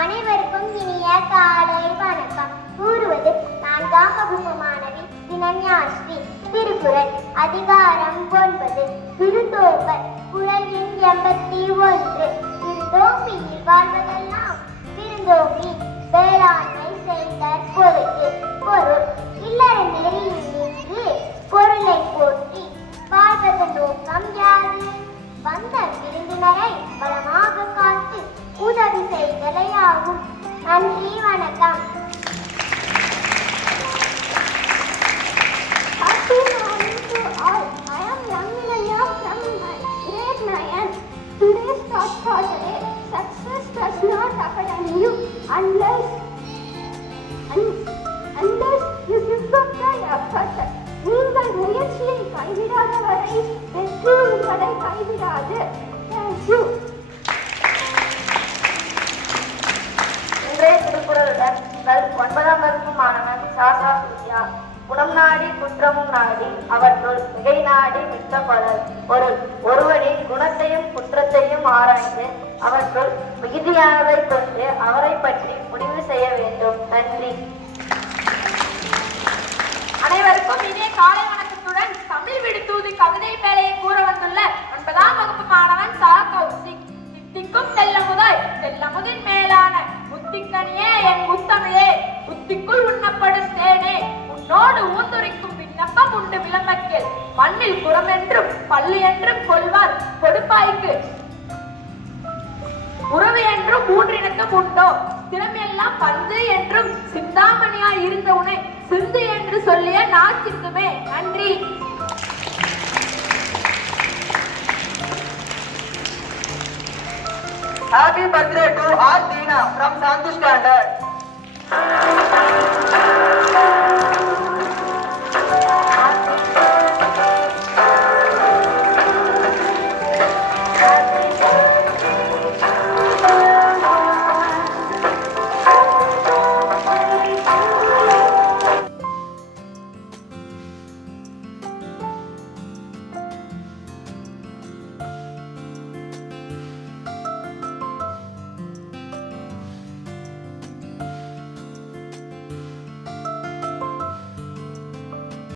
அனைவருக்கும் இனிய காலை வணக்கம். கூறுவது 4ஆம் வகுப்பு மாணவி வினன்யாஸ்ரீ. திருக்குறள் அதிகாரம் 9 விருந்தோம்பல். குறள் எண் 81. விருந்தோம்பியில் வாழ்வதெல்லாம் விருந்தோம்பி வேளாண்மை செய்தற் பொருட்டு. பொருள்: இல்லற நெறியில் நின்று பொருளை போற்றி வாழ்வதன் நோக்கம் யாது? வந்த விருந்தினரை வளமாக காத்து உதவி செய்தலையாகும். நன்றி, வணக்கம். Happy morning to all. I am Raminaya from grade 9. Today's thought for the day: success does not occur on you unless you give up the effort. நீங்கள் முயற்சியை கைவிடாத வரை வெற்றி உங்களை கைவிடாது. Thank you. இன்றைய திருக்குறளுடன் உங்கள் 9ஆம் வகுப்பு மாணவன் சாசா சூர்யா. குணம் நாடி குற்றமும் நாடி அவற்றுள் மிகை நாடி மிக்க பொருள். ஒருவனின் குணத்தையும் குற்றத்தையும் ஆராய்ந்து அவற்றுள் மிகுதியானதை கொண்டு அவரை பற்றி முடிவு செய்ய வேண்டும். நன்றி. அனைவருக்கும் இனிய காலை வணக்கத்துடன் தமிழ் விடுதூதி கவிதை பேழையை கூற வந்துள்ள 9ஆம் வகுப்பு மாணவன் சா கௌசிக். தித்திக்கும் தெல்லமுதாய் தெல்லமுதின் மேலான முத்திக்கனியே என் முத்தமிழே, புத்திக்குள் உண்ணப்படும் தேனே, உன்னோடு ஊந்துரைக்கும் விண்ணப்பம் உண்டு விளம்பக்கில். மண்ணில் புறமென்றும் பள்ளி என்றும் கொள்வார் கொடுப்பாய்க்கு உறவு என்றும் மூன்றினத்தும் உண்டோ. திறமையெல்லாம் பந்து என்றும் சிந்தாமணியாய் இருந்த உனை சிந்து என்று சொல்லிய நான் சிந்துமே. நன்றி. Happy birthday to R. Deena from 7th standard.